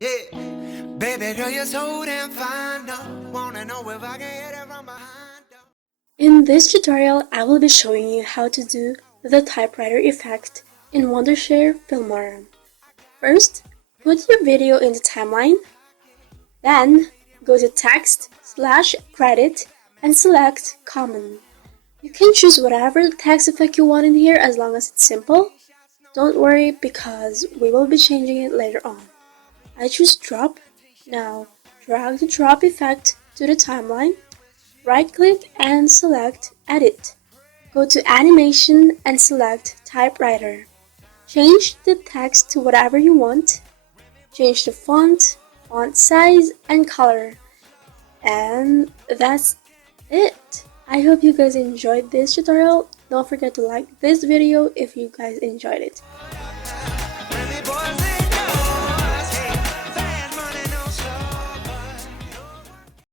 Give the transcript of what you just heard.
Yeah, baby girl, you're so damn fine. No, wanna know if I can hit it from behind. In this tutorial, I will be showing you how to do the typewriter effect in Wondershare Filmora. First, put your video in the timeline, then go to text/credit and select common. You can choose whatever text effect you want in here as long as it's simple. Don't worry because we will be changing it later on. I choose drop. Now drag the drop effect to the timeline. Right-click and select Edit. Go to Animation and select Typewriter. Change the text to whatever you want. Change the font size, and color. And that's it. I hope you guys enjoyed this tutorial. Don't forget to like this video if you guys enjoyed it.